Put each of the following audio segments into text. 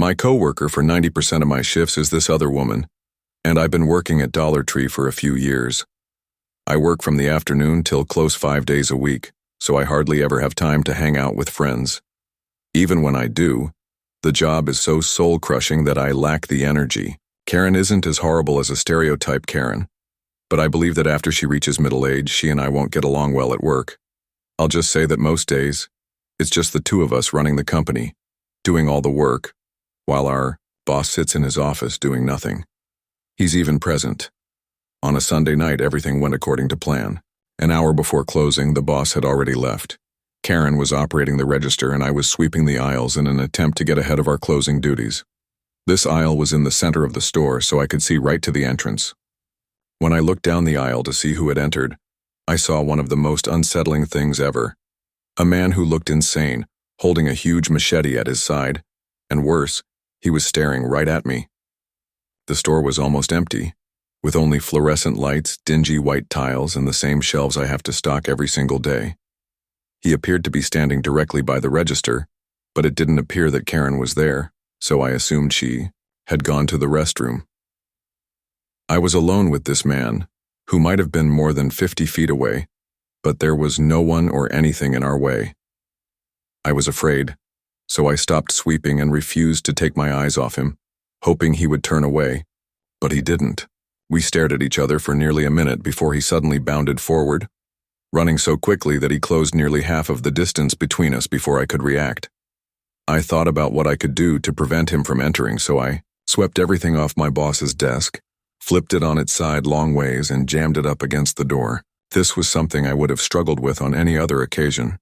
My coworker for 90% of my shifts is this other woman, and I've been working at Dollar Tree for a few years. I work from the afternoon till close 5 days a week, so I hardly ever have time to hang out with friends. Even when I do, the job is so soul-crushing that I lack the energy. Karen isn't as horrible as a stereotype Karen, but I believe that after she reaches middle age, she and I won't get along well at work. I'll just say that most days, it's just the two of us running the company, doing all the work, while our boss sits in his office doing nothing. He's even present. On a Sunday night, everything went according to plan. An hour before closing, the boss had already left. Karen was operating the register and I was sweeping the aisles in an attempt to get ahead of our closing duties. This aisle was in the center of the store, so I could see right to the entrance. When I looked down the aisle to see who had entered, I saw one of the most unsettling things ever. A man who looked insane, holding a huge machete at his side, and worse, he was staring right at me. The store was almost empty, with only fluorescent lights, dingy white tiles, and the same shelves I have to stock every single day. He appeared to be standing directly by the register, but it didn't appear that Karen was there, so I assumed she had gone to the restroom. I was alone with this man, who might have been more than 50 feet away, but there was no one or anything in our way. I was afraid, so I stopped sweeping and refused to take my eyes off him, hoping he would turn away, but he didn't. We stared at each other for nearly a minute before he suddenly bounded forward, running so quickly that he closed nearly half of the distance between us before I could react. I thought about what I could do to prevent him from entering, so I swept everything off my boss's desk, flipped it on its side long ways, and jammed it up against the door. This was something I would have struggled with on any other occasion,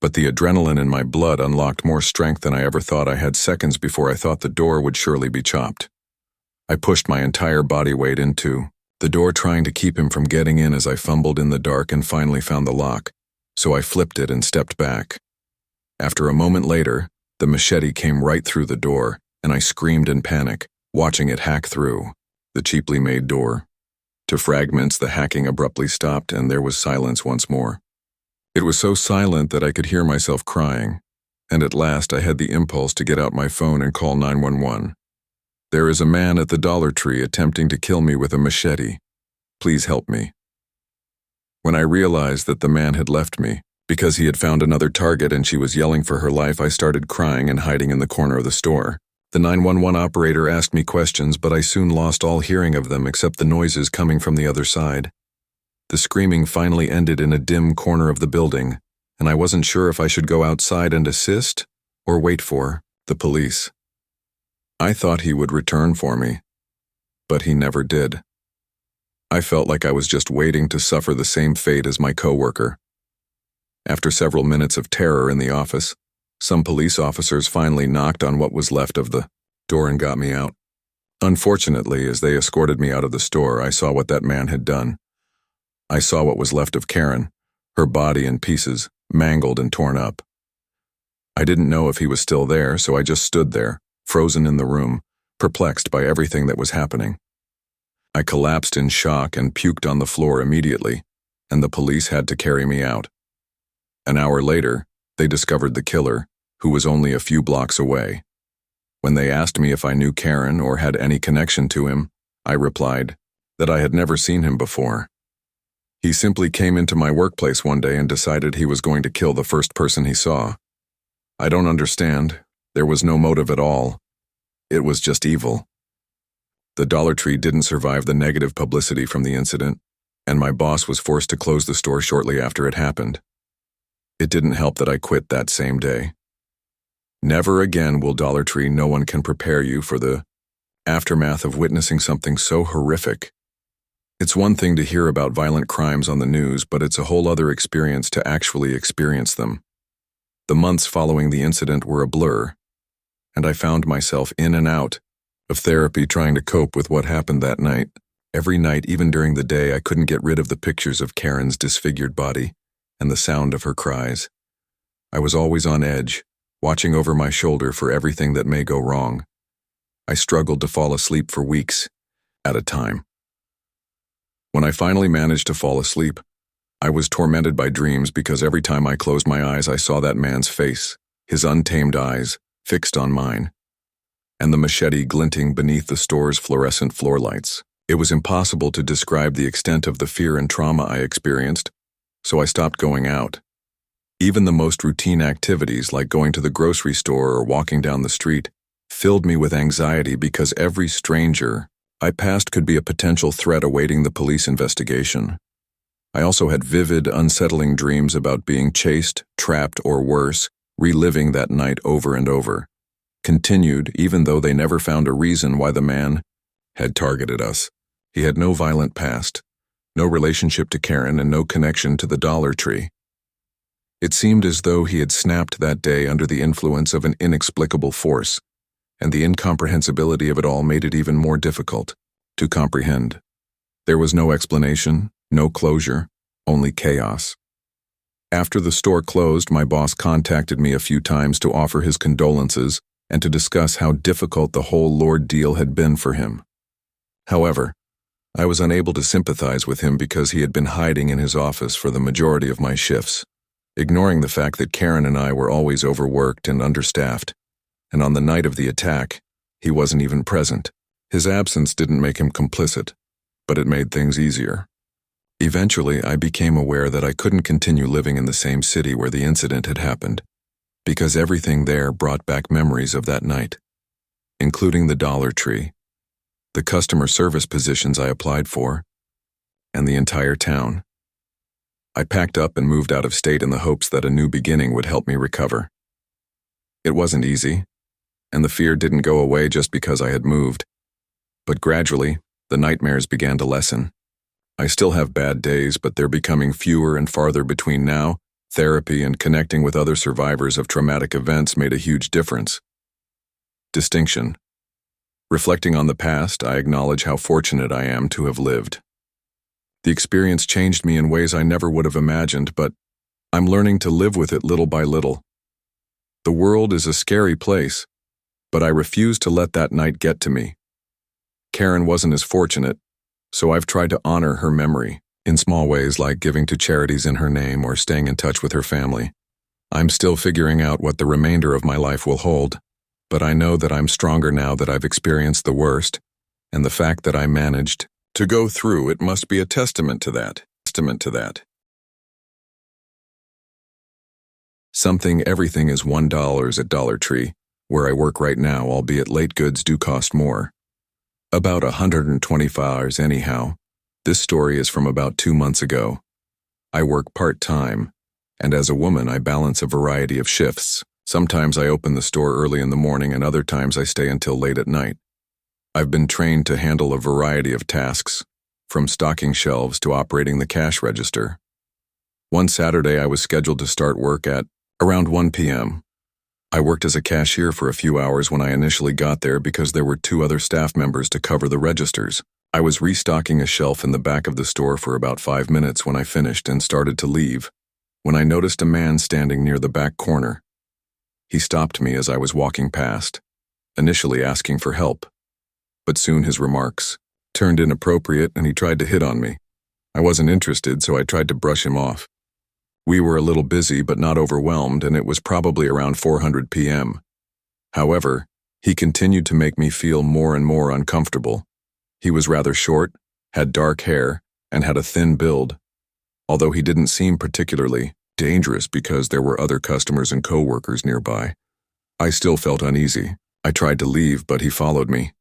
but the adrenaline in my blood unlocked more strength than I ever thought I had seconds before I thought the door would surely be chopped. I pushed my entire body weight into the door, trying to keep him from getting in as I fumbled in the dark and finally found the lock, so I flipped it and stepped back. After a moment later, the machete came right through the door, and I screamed in panic, watching it hack through the cheaply made door. To fragments, the hacking abruptly stopped, and there was silence once more. It was so silent that I could hear myself crying, and at last I had the impulse to get out my phone and call 911. There is a man at the Dollar Tree attempting to kill me with a machete. Please help me. When I realized that the man had left me because he had found another target and she was yelling for her life, I started crying and hiding in the corner of the store. The 911 operator asked me questions, but I soon lost all hearing of them except the noises coming from the other side. The screaming finally ended in a dim corner of the building, and I wasn't sure if I should go outside and assist or wait for the police. I thought he would return for me, but he never did. I felt like I was just waiting to suffer the same fate as my coworker. After several minutes of terror in the office, some police officers finally knocked on what was left of the door and got me out. Unfortunately, as they escorted me out of the store, I saw what that man had done. I saw what was left of Karen, her body in pieces, mangled and torn up. I didn't know if he was still there, so I just stood there, frozen in the room, perplexed by everything that was happening. I collapsed in shock and puked on the floor immediately, and the police had to carry me out. An hour later, they discovered the killer, who was only a few blocks away. When they asked me if I knew Karen or had any connection to him, I replied that I had never seen him before. He simply came into my workplace one day and decided he was going to kill the first person he saw. I don't understand. There was no motive at all. It was just evil. The Dollar Tree didn't survive the negative publicity from the incident, and my boss was forced to close the store shortly after it happened. It didn't help that I quit that same day. Never again will Dollar Tree. No one can prepare you for the aftermath of witnessing something so horrific. It's one thing to hear about violent crimes on the news, but it's a whole other experience to actually experience them. The months following the incident were a blur, and I found myself in and out of therapy trying to cope with what happened that night. Every night, even during the day, I couldn't get rid of the pictures of Karen's disfigured body and the sound of her cries. I was always on edge, watching over my shoulder for everything that may go wrong. I struggled to fall asleep for weeks at a time. When I finally managed to fall asleep, I was tormented by dreams because every time I closed my eyes I saw that man's face, his untamed eyes, fixed on mine. and the machete glinting beneath the store's fluorescent floor lights. It was impossible to describe the extent of the fear and trauma I experienced, so I stopped going out. Even the most routine activities like going to the grocery store or walking down the street filled me with anxiety because every stranger I passed could be a potential threat awaiting the police investigation. I also had vivid, unsettling dreams about being chased, trapped, or worse, reliving that night over and over. Continued even though they never found a reason why the man had targeted us. He had no violent past, no relationship to Karen, and no connection to the Dollar Tree. It seemed as though he had snapped that day under the influence of an inexplicable force, and the incomprehensibility of it all made it even more difficult to comprehend. There was no explanation, no closure, only chaos. After the store closed, my boss contacted me a few times to offer his condolences and to discuss how difficult the whole ordeal had been for him. However, I was unable to sympathize with him because he had been hiding in his office for the majority of my shifts, ignoring the fact that Karen and I were always overworked and understaffed, and on the night of the attack, he wasn't even present. His absence didn't make him complicit, but it made things easier. Eventually, I became aware that I couldn't continue living in the same city where the incident had happened, because everything there brought back memories of that night, including the Dollar Tree, the customer service positions I applied for, and the entire town. I packed up and moved out of state in the hopes that a new beginning would help me recover. It wasn't easy, and the fear didn't go away just because I had moved, but gradually, the nightmares began to lessen. I still have bad days, but they're becoming fewer and farther between now. Therapy and connecting with other survivors of traumatic events made a huge difference. Distinction. Reflecting on the past, I acknowledge how fortunate I am to have lived. The experience changed me in ways I never would have imagined, but I'm learning to live with it little by little. The world is a scary place, but I refuse to let that night get to me. Karen wasn't as fortunate, so I've tried to honor her memory in small ways like giving to charities in her name or staying in touch with her family. I'm still figuring out what the remainder of my life will hold, but I know that I'm stronger now that I've experienced the worst, and the fact that I managed to go through it must be a testament to that. Everything is $1 at Dollar Tree, where I work right now, albeit late goods do cost more. About $125 anyhow. This story is from about 2 months ago. I work part-time, and as a woman I balance a variety of shifts. Sometimes I open the store early in the morning and other times I stay until late at night. I've been trained to handle a variety of tasks, from stocking shelves to operating the cash register. One Saturday I was scheduled to start work at around 1 p.m. I worked as a cashier for a few hours when I initially got there because there were 2 other staff members to cover the registers. I was restocking a shelf in the back of the store for about 5 minutes when I finished and started to leave, when I noticed a man standing near the back corner. He stopped me as I was walking past, initially asking for help, but soon his remarks turned inappropriate and he tried to hit on me. I wasn't interested, so I tried to brush him off. We were a little busy but not overwhelmed, and it was probably around 4:00 p.m. However, he continued to make me feel more and more uncomfortable. He was rather short, had dark hair, and had a thin build. Although he didn't seem particularly dangerous because there were other customers and co-workers nearby, I still felt uneasy. I tried to leave, but he followed me,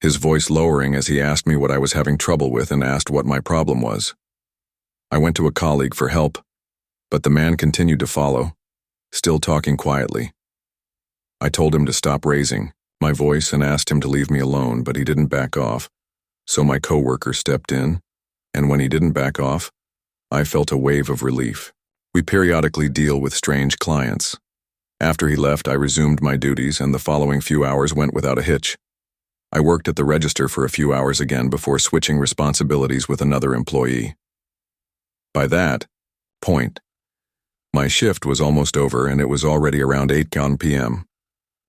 his voice lowering as he asked me what I was having trouble with and asked what my problem was. I went to a colleague for help, but the man continued to follow, still talking quietly. I told him to stop raising my voice and asked him to leave me alone, but he didn't back off, so my co-worker stepped in, and when he didn't back off, I felt a wave of relief. We periodically deal with strange clients. After he left, I resumed my duties, and the following few hours went without a hitch. I worked at the register for a few hours again before switching responsibilities with another employee. By that point, my shift was almost over and it was already around 8 p.m.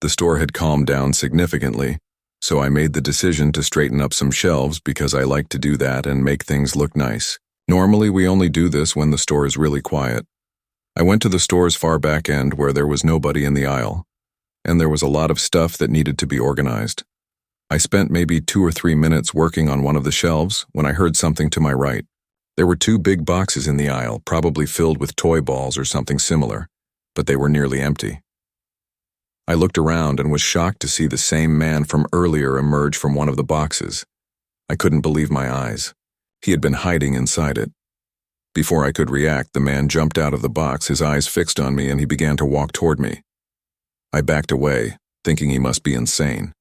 The store had calmed down significantly, so I made the decision to straighten up some shelves because I like to do that and make things look nice. Normally, we only do this when the store is really quiet. I went to the store's far back end where there was nobody in the aisle. and there was a lot of stuff that needed to be organized. I spent maybe 2 or 3 minutes working on one of the shelves when I heard something to my right. There were 2 big boxes in the aisle, probably filled with toy balls or something similar, but they were nearly empty. I looked around and was shocked to see the same man from earlier emerge from one of the boxes. I couldn't believe my eyes. He had been hiding inside it. Before I could react, the man jumped out of the box, his eyes fixed on me, and he began to walk toward me. I backed away, thinking he must be insane.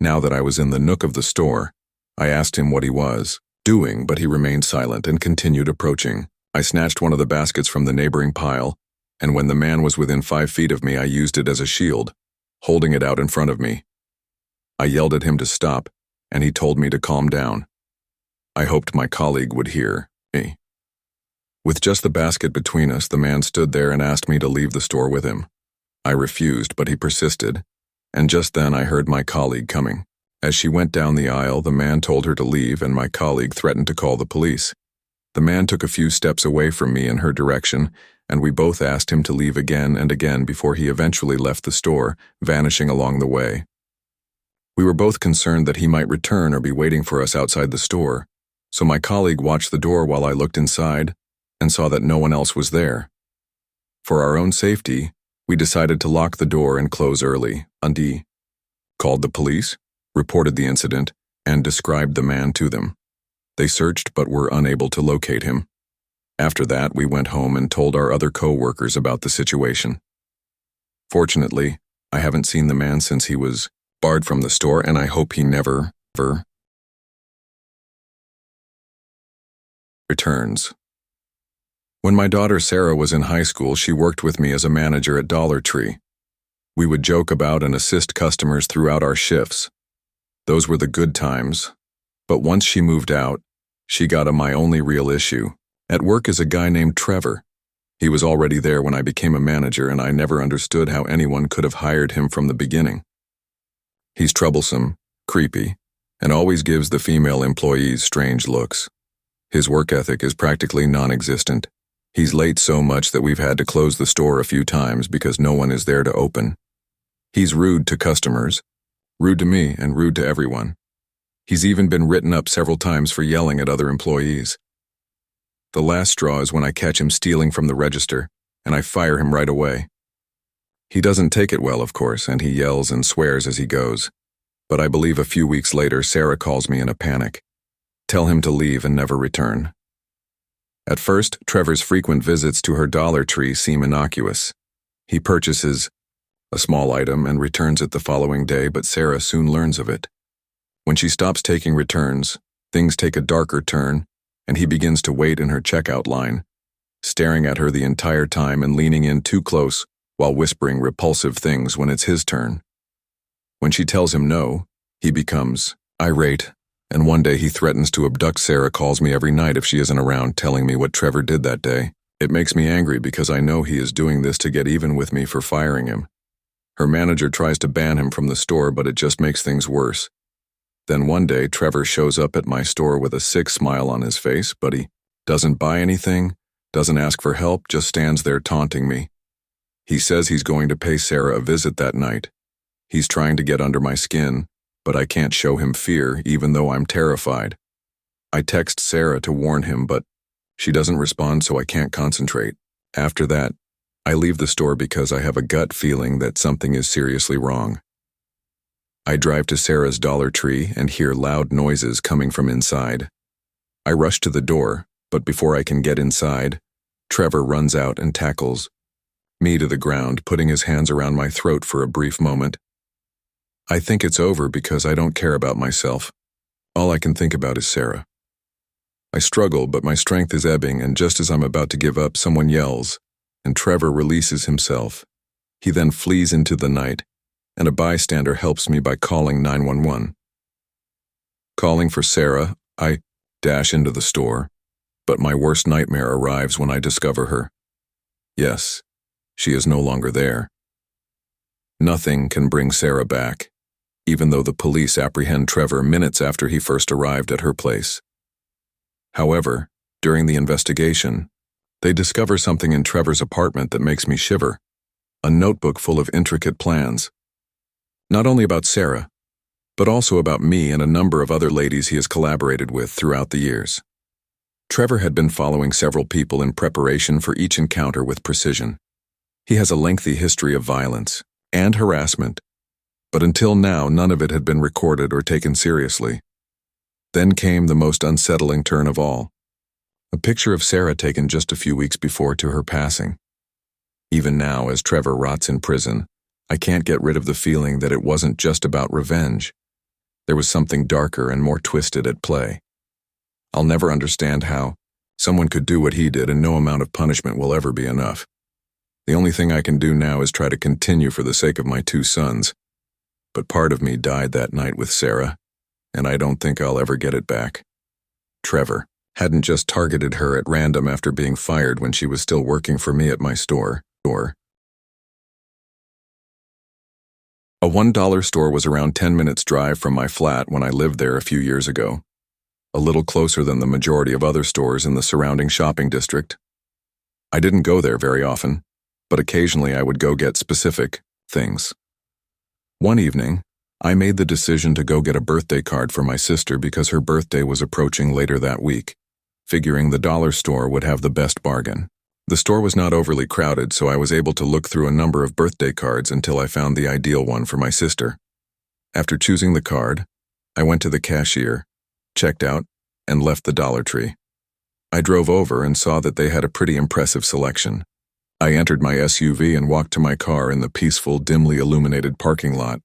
Now that I was in the nook of the store, I asked him what he was doing, but he remained silent and continued approaching. I snatched one of the baskets from the neighboring pile, and when the man was within 5 feet of me, I used it as a shield, holding it out in front of me. I yelled at him to stop, and he told me to calm down. I hoped my colleague would hear me. With just the basket between us, the man stood there and asked me to leave the store with him. I refused, but he persisted, and just then I heard my colleague coming. As she went down the aisle, the man told her to leave, and my colleague threatened to call the police. The man took a few steps away from me in her direction, and we both asked him to leave again and again before he eventually left the store, vanishing along the way. We were both concerned that he might return or be waiting for us outside the store, so my colleague watched the door while I looked inside and saw that no one else was there. For our own safety, we decided to lock the door and close early. Undie called the police, reported the incident, and described the man to them. They searched but were unable to locate him. After that, we went home and told our other co-workers about the situation. Fortunately, I haven't seen the man since he was barred from the store, and I hope he never returns. When my daughter Sarah was in high school, she worked with me as a manager at Dollar Tree. We would joke about and assist customers throughout our shifts. Those were the good times. But once she moved out, she got my only real issue. At work is a guy named Trevor. He was already there when I became a manager, and I never understood how anyone could have hired him from the beginning. He's troublesome, creepy, and always gives the female employees strange looks. His work ethic is practically non-existent. He's late so much that we've had to close the store a few times because no one is there to open. He's rude to customers, rude to me, and rude to everyone. He's even been written up several times for yelling at other employees. The last straw is when I catch him stealing from the register, and I fire him right away. He doesn't take it well, of course, and he yells and swears as he goes. But I believe a few weeks later, Sarah calls me in a panic. Tell him to leave and never return. At first, Trevor's frequent visits to her Dollar Tree seem innocuous. He purchases a small item and returns it the following day, but Sarah soon learns of it. When she stops taking returns, things take a darker turn, and he begins to wait in her checkout line, staring at her the entire time and leaning in too close while whispering repulsive things when it's his turn. When she tells him no, he becomes irate, and one day he threatens to abduct Sarah, calls me every night if she isn't around, telling me what Trevor did that day. It makes me angry because I know he is doing this to get even with me for firing him. Her manager tries to ban him from the store, but it just makes things worse. Then one day, Trevor shows up at my store with a sick smile on his face, but he doesn't buy anything, doesn't ask for help, just stands there taunting me. He says he's going to pay Sarah a visit that night. He's trying to get under my skin, but I can't show him fear, even though I'm terrified. I text Sarah to warn him, but she doesn't respond, so I can't concentrate. After that, I leave the store because I have a gut feeling that something is seriously wrong. I drive to Sarah's Dollar Tree and hear loud noises coming from inside. I rush to the door, but before I can get inside, Trevor runs out and tackles me to the ground, putting his hands around my throat for a brief moment. I think it's over because I don't care about myself. All I can think about is Sarah. I struggle, but my strength is ebbing, and just as I'm about to give up, someone yells, and Trevor releases himself. He then flees into the night, and a bystander helps me by calling 911. Calling for Sarah, I dash into the store, but my worst nightmare arrives when I discover her. Yes, she is no longer there. Nothing can bring Sarah back, even though the police apprehend Trevor minutes after he first arrived at her place. However, during the investigation, they discover something in Trevor's apartment that makes me shiver. a notebook full of intricate plans. Not only about Sarah, but also about me and a number of other ladies he has collaborated with throughout the years. Trevor had been following several people in preparation for each encounter with precision. He has a lengthy history of violence and harassment, but until now none of it had been recorded or taken seriously. Then came the most unsettling turn of all. A picture of Sarah taken just a few weeks before to her passing. Even now, as Trevor rots in prison, I can't get rid of the feeling that it wasn't just about revenge. There was something darker and more twisted at play. I'll never understand how someone could do what he did, and no amount of punishment will ever be enough. The only thing I can do now is try to continue for the sake of my 2 sons. But part of me died that night with Sarah, and I don't think I'll ever get it back. Trevor hadn't just targeted her at random after being fired when she was still working for me at my store. A $1 store was around 10 minutes drive from my flat when I lived there a few years ago. A little closer than the majority of other stores in the surrounding shopping district. I didn't go there very often, but occasionally I would go get specific things. One evening, I made the decision to go get a birthday card for my sister because her birthday was approaching later that week, figuring the dollar store would have the best bargain. The store was not overly crowded, so I was able to look through a number of birthday cards until I found the ideal one for my sister. After choosing the card, I went to the cashier, checked out, and left the Dollar Tree. I drove over and saw that they had a pretty impressive selection. I entered my SUV and walked to my car in the peaceful, dimly illuminated parking lot.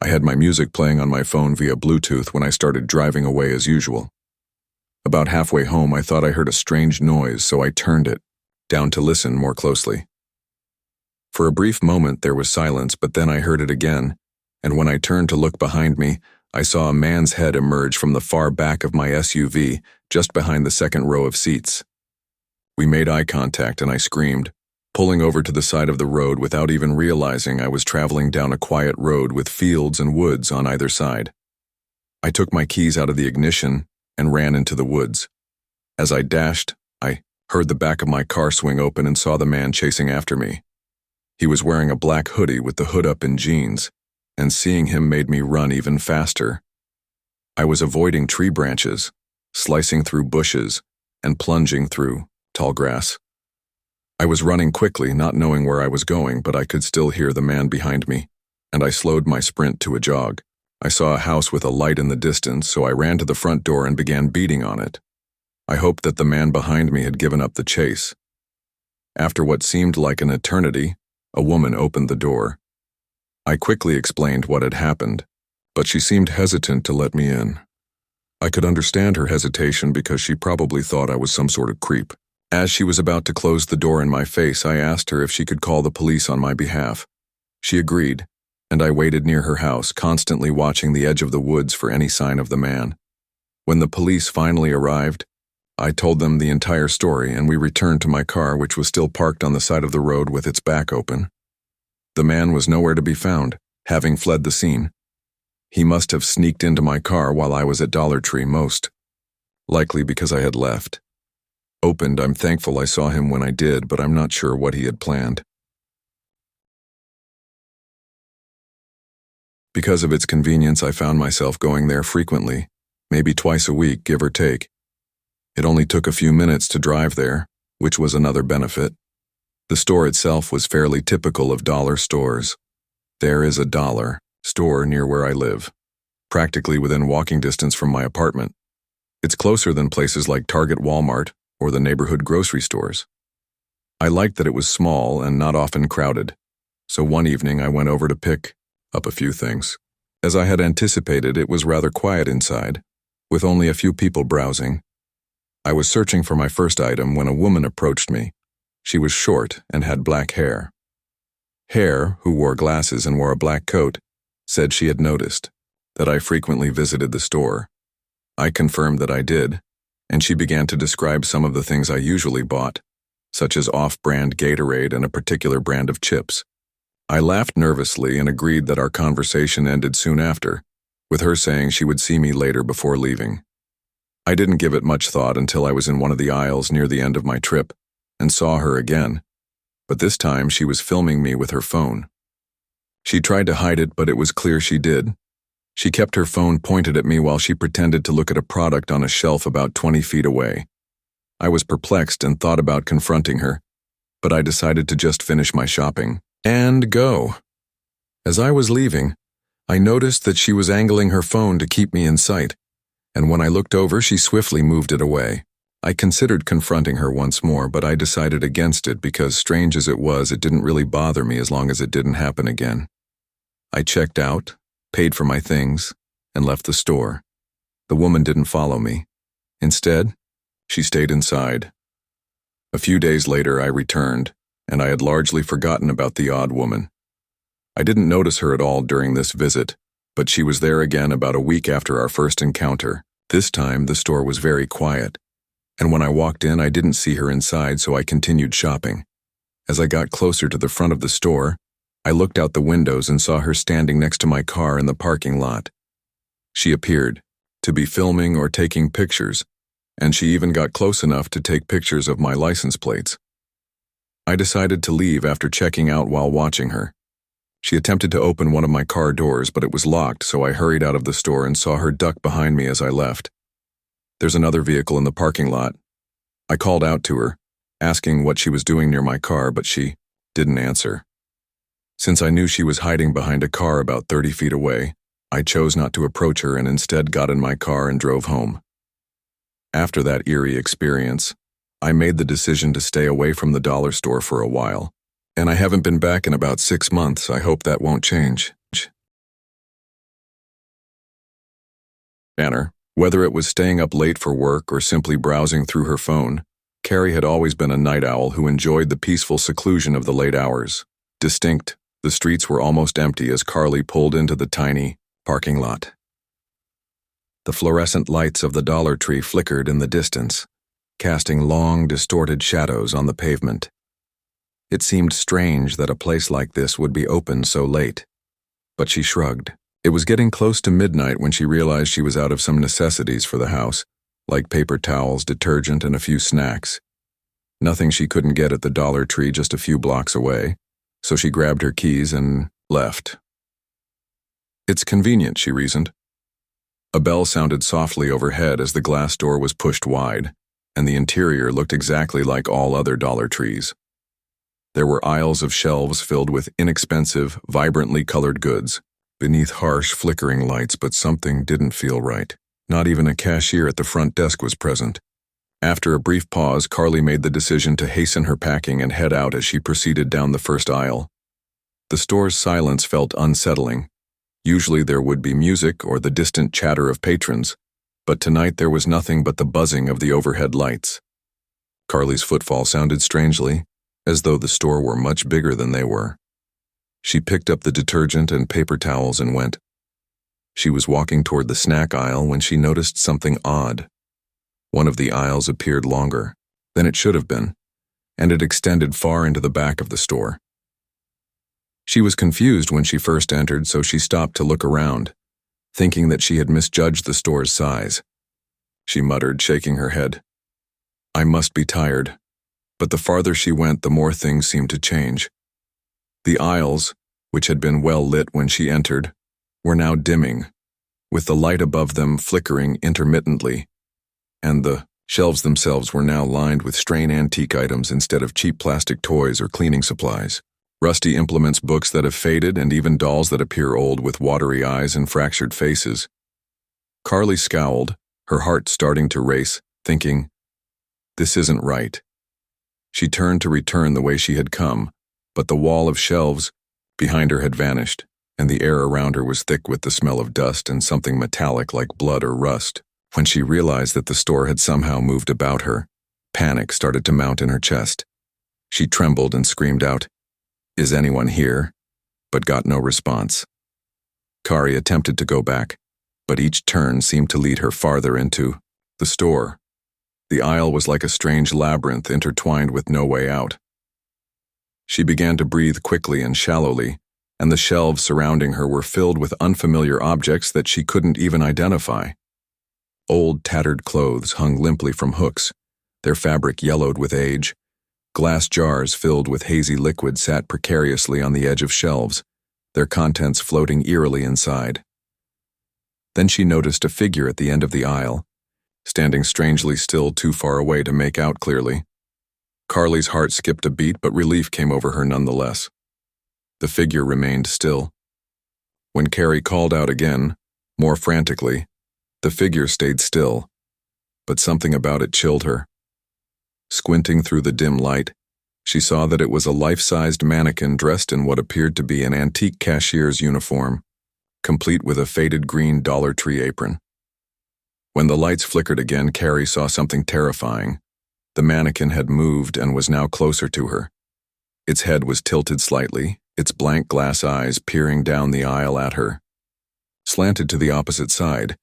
I had my music playing on my phone via Bluetooth when I started driving away as usual. About halfway home, I thought I heard a strange noise, so I turned it down to listen more closely. For a brief moment there was silence, but then I heard it again, and when I turned to look behind me, I saw a man's head emerge from the far back of my SUV, just behind the second row of seats. We made eye contact and I screamed, pulling over to the side of the road without even realizing I was traveling down a quiet road with fields and woods on either side. I took my keys out of the ignition and ran into the woods. As I dashed, I heard the back of my car swing open and saw the man chasing after me. He was wearing a black hoodie with the hood up and jeans, and seeing him made me run even faster. I was avoiding tree branches, slicing through bushes, and plunging through tall grass. I was running quickly, not knowing where I was going, but I could still hear the man behind me, and I slowed my sprint to a jog. I saw a house with a light in the distance, so I ran to the front door and began beating on it. I hoped that the man behind me had given up the chase. After what seemed like an eternity, a woman opened the door. I quickly explained what had happened, but she seemed hesitant to let me in. I could understand her hesitation because she probably thought I was some sort of creep. As she was about to close the door in my face, I asked her if she could call the police on my behalf. She agreed, and I waited near her house, constantly watching the edge of the woods for any sign of the man. When the police finally arrived, I told them the entire story, and we returned to my car, which was still parked on the side of the road with its back open. The man was nowhere to be found, having fled the scene. He must have sneaked into my car while I was at Dollar Tree, most likely because I had left. I'm thankful I saw him when I did, but I'm not sure what he had planned. Because of its convenience, I found myself going there frequently, maybe twice a week, give or take. It only took a few minutes to drive there, which was another benefit. The store itself was fairly typical of dollar stores. There is a dollar store near where I live, practically within walking distance from my apartment. It's closer than places like Target, Walmart, or the neighborhood grocery stores. I liked that it was small and not often crowded, so one evening I went over to pick up a few things. As I had anticipated, it was rather quiet inside, with only a few people browsing. I was searching for my first item when a woman approached me. She was short and had black hair. Hare, who wore glasses and wore a black coat, said she had noticed that I frequently visited the store. I confirmed that I did, and she began to describe some of the things I usually bought, such as off-brand Gatorade and a particular brand of chips. I laughed nervously and agreed that our conversation ended soon after, with her saying she would see me later before leaving. I didn't give it much thought until I was in one of the aisles near the end of my trip and saw her again. but this time she was filming me with her phone. She tried to hide it, but it was clear she did. She kept her phone pointed at me while she pretended to look at a product on a shelf about 20 feet away. I was perplexed and thought about confronting her, but I decided to just finish my shopping and go. As I was leaving, I noticed that she was angling her phone to keep me in sight, and when I looked over, she swiftly moved it away. I considered confronting her once more, but I decided against it because, strange as it was, it didn't really bother me as long as it didn't happen again. I checked out, paid for my things, and left the store. The woman didn't follow me. Instead, she stayed inside. A few days later, I returned, and I had largely forgotten about the odd woman. I didn't notice her at all during this visit, but she was there again about a week after our first encounter. This time, the store was very quiet, and when I walked in, I didn't see her inside, so I continued shopping. As I got closer to the front of the store, I looked out the windows and saw her standing next to my car in the parking lot. She appeared to be filming or taking pictures, and she even got close enough to take pictures of my license plates. I decided to leave after checking out while watching her. She attempted to open one of my car doors, but it was locked, so I hurried out of the store and saw her duck behind me as I left. There's another vehicle in the parking lot. I called out to her, asking what she was doing near my car, but she didn't answer. Since I knew she was hiding behind a car about 30 feet away, I chose not to approach her and instead got in my car and drove home. After that eerie experience, I made the decision to stay away from the dollar store for a while, and I haven't been back in about 6 months. I hope that won't change. Banner. Whether it was staying up late for work or simply browsing through her phone, Carrie had always been a night owl who enjoyed the peaceful seclusion of the late hours. Distinct, the streets were almost empty as Carly pulled into the tiny parking lot. The fluorescent lights of the Dollar Tree flickered in the distance, casting long, distorted shadows on the pavement. It seemed strange that a place like this would be open so late, but she shrugged. It was getting close to midnight when she realized she was out of some necessities for the house, like paper towels, detergent, and a few snacks. Nothing she couldn't get at the Dollar Tree just a few blocks away, so she grabbed her keys and left. It's convenient, she reasoned. A bell sounded softly overhead as the glass door was pushed wide, and the interior looked exactly like all other Dollar Trees. There were aisles of shelves filled with inexpensive, vibrantly colored goods, beneath harsh, flickering lights, but something didn't feel right. Not even a cashier at the front desk was present. After a brief pause, Carly made the decision to hasten her packing and head out as she proceeded down the first aisle. The store's silence felt unsettling. Usually there would be music or the distant chatter of patrons, but tonight there was nothing but the buzzing of the overhead lights. Carly's footfall sounded strangely, as though the store were much bigger than they were. She picked up the detergent and paper towels and went. She was walking toward the snack aisle when she noticed something odd. One of the aisles appeared longer than it should have been, and it extended far into the back of the store. She was confused when she first entered, so she stopped to look around, thinking that she had misjudged the store's size. She muttered, shaking her head. I must be tired. But the farther she went, the more things seemed to change. The aisles, which had been well lit when she entered, were now dimming, with the light above them flickering intermittently, and the shelves themselves were now lined with strange antique items instead of cheap plastic toys or cleaning supplies. Rusty implements, books that have faded, and even dolls that appear old with watery eyes and fractured faces. Carly scowled, her heart starting to race, thinking, this isn't right. She turned to return the way she had come, but the wall of shelves behind her had vanished, and the air around her was thick with the smell of dust and something metallic like blood or rust. When she realized that the store had somehow moved about her, panic started to mount in her chest. She trembled and screamed out, "Is anyone here?" but got no response. Kari attempted to go back, but each turn seemed to lead her farther into the store. The aisle was like a strange labyrinth intertwined with no way out. She began to breathe quickly and shallowly, and the shelves surrounding her were filled with unfamiliar objects that she couldn't even identify. Old, tattered clothes hung limply from hooks, their fabric yellowed with age. Glass jars filled with hazy liquid sat precariously on the edge of shelves, their contents floating eerily inside. Then she noticed a figure at the end of the aisle, standing strangely still too far away to make out clearly. Carly's heart skipped a beat, but relief came over her nonetheless. The figure remained still. When Carrie called out again, more frantically, the figure stayed still, but something about it chilled her. Squinting through the dim light, she saw that it was a life-sized mannequin dressed in what appeared to be an antique cashier's uniform, complete with a faded green Dollar Tree apron. When the lights flickered again, Carrie saw something terrifying. The mannequin had moved and was now closer to her. Its head was tilted slightly, its blank glass eyes peering down the aisle at her, slanted to the opposite side,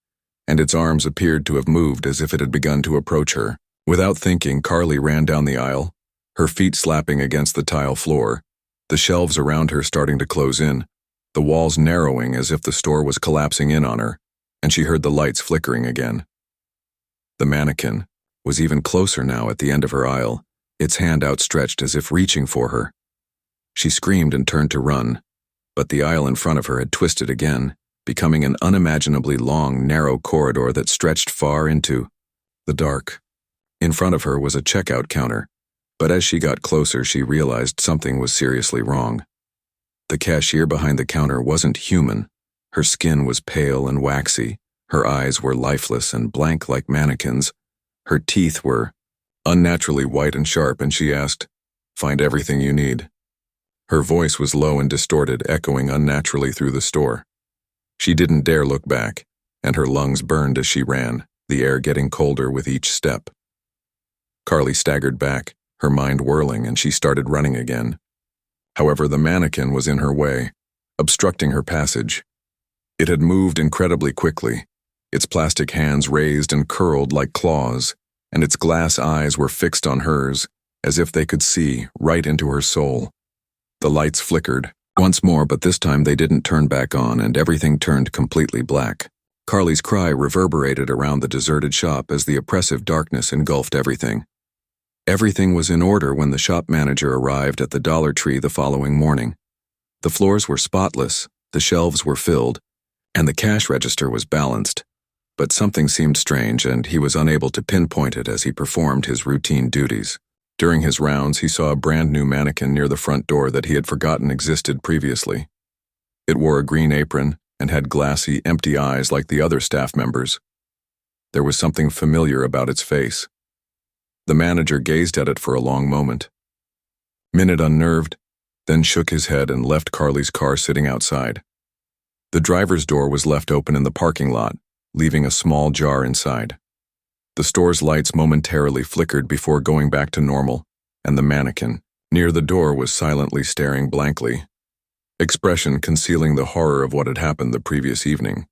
and its arms appeared to have moved as if it had begun to approach her. Without thinking, Carly ran down the aisle, her feet slapping against the tile floor, the shelves around her starting to close in, the walls narrowing as if the store was collapsing in on her, and she heard the lights flickering again. The mannequin was even closer now at the end of her aisle, its hand outstretched as if reaching for her. She screamed and turned to run, but the aisle in front of her had twisted again, becoming an unimaginably long, narrow corridor that stretched far into the dark. In front of her was a checkout counter, but as she got closer, she realized something was seriously wrong. The cashier behind the counter wasn't human. Her skin was pale and waxy, her eyes were lifeless and blank like mannequins, her teeth were unnaturally white and sharp, and she asked, "Find everything you need." Her voice was low and distorted, echoing unnaturally through the store. She didn't dare look back, and her lungs burned as she ran, the air getting colder with each step. Carly staggered back, her mind whirling, and she started running again. However, the mannequin was in her way, obstructing her passage. It had moved incredibly quickly, its plastic hands raised and curled like claws, and its glass eyes were fixed on hers, as if they could see right into her soul. The lights flickered once more, but this time they didn't turn back on, and everything turned completely black. Carly's cry reverberated around the deserted shop as the oppressive darkness engulfed everything. Everything was in order when the shop manager arrived at the Dollar Tree the following morning. The floors were spotless, the shelves were filled, and the cash register was balanced. But something seemed strange, and he was unable to pinpoint it as he performed his routine duties. During his rounds, he saw a brand-new mannequin near the front door that he had forgotten existed previously. It wore a green apron and had glassy, empty eyes like the other staff members. There was something familiar about its face. The manager gazed at it for a long moment. Minute unnerved, then shook his head and left Carly's car sitting outside. The driver's door was left open in the parking lot, leaving a small jar inside. The store's lights momentarily flickered before going back to normal, and the mannequin near the door was silently staring blankly, expression concealing the horror of what had happened the previous evening.